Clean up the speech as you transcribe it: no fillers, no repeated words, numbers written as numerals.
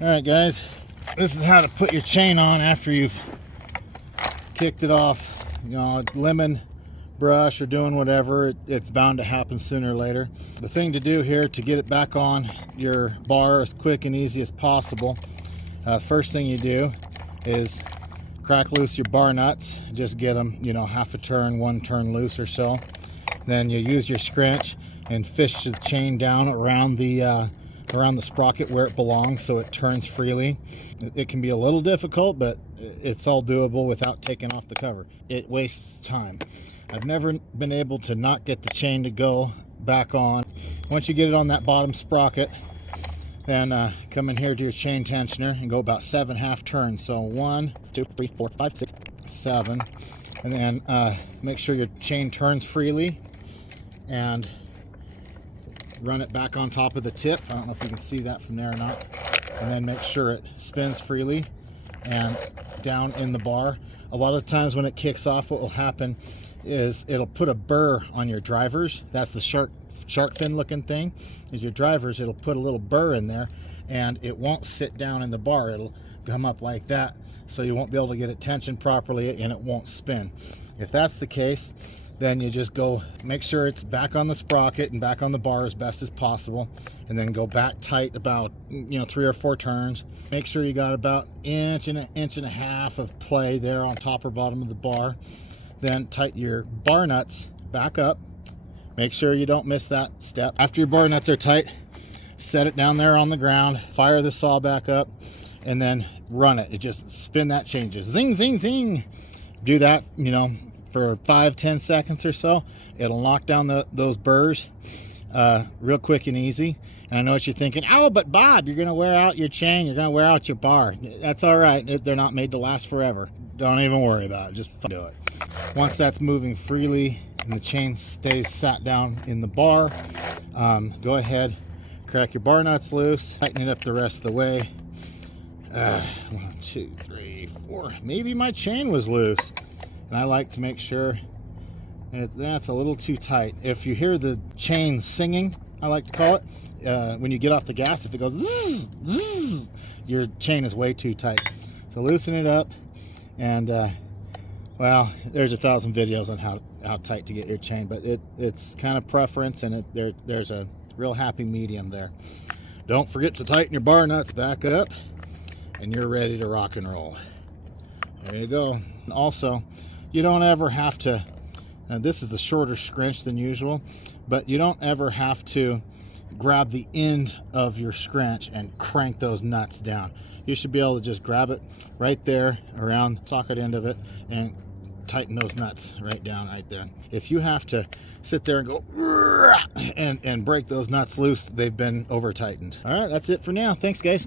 Alright guys, this is how to put your chain on after you've kicked it off. You know, lemon brush or doing whatever, it's bound to happen sooner or later. The thing to do here to get it back on your bar as quick and easy as possible, first thing you do is crack loose your bar nuts. Just get them, you know, half a turn, 1 turn loose or so. Then you use your scrunch and fish the chain down around the sprocket where it belongs so it turns freely. It can be a little difficult, but it's all doable without taking off the cover. It wastes time. I've never been able to not get the chain to go back on. Once you get it on that bottom sprocket, then come in here to your chain tensioner and go about 7 half turns. So 1, 2, 3, 4, 5, 6, 7. And then make sure your chain turns freely and run it back on top of the tip. I don't know if you can see that from there or not. And then make sure it spins freely and down in the bar. A lot of times when it kicks off, what will happen is it'll put a burr on your drivers. That's the shark fin looking thing, is your drivers. It'll put a little burr in there and it won't sit down in the bar. It'll come up like that, so you won't be able to get it tensioned properly and it won't spin. If that's the case, then you just go make sure it's back on the sprocket and back on the bar as best as possible, and then go back tight about 3 or 4 turns. Make sure you got about inch and a half of play there on top or bottom of the bar. Then tighten your bar nuts back up. Make sure you don't miss that step. After your bar nuts are tight, set it down there on the ground, fire the saw back up, and then run it. It just spin that chain, just zing, zing, zing. Do that, for 5-10 seconds or so. It'll knock down those burrs real quick and easy. And I know what you're thinking, oh, but Bob, you're gonna wear out your chain, you're gonna wear out your bar. That's all right, they're not made to last forever. Don't even worry about it, just do it. Once that's moving freely and the chain stays sat down in the bar, go ahead, crack your bar nuts loose, tighten it up the rest of the way. 1, 2, 3, 4, maybe my chain was loose. And I like to make sure that's a little too tight. If you hear the chain singing, I like to call it, when you get off the gas, if it goes zzz, zzz, your chain is way too tight. So loosen it up, and well, there's 1,000 videos on how tight to get your chain, but it's kind of preference, and there's a real happy medium there. Don't forget to tighten your bar nuts back up, and you're ready to rock and roll. There you go. Also, you don't ever have to, and this is a shorter scrunch than usual, but you don't ever have to grab the end of your scrunch and crank those nuts down. You should be able to just grab it right there around the socket end of it and tighten those nuts right down right there. If you have to sit there and go and break those nuts loose, they've been over tightened. All right, that's it for now. Thanks, guys.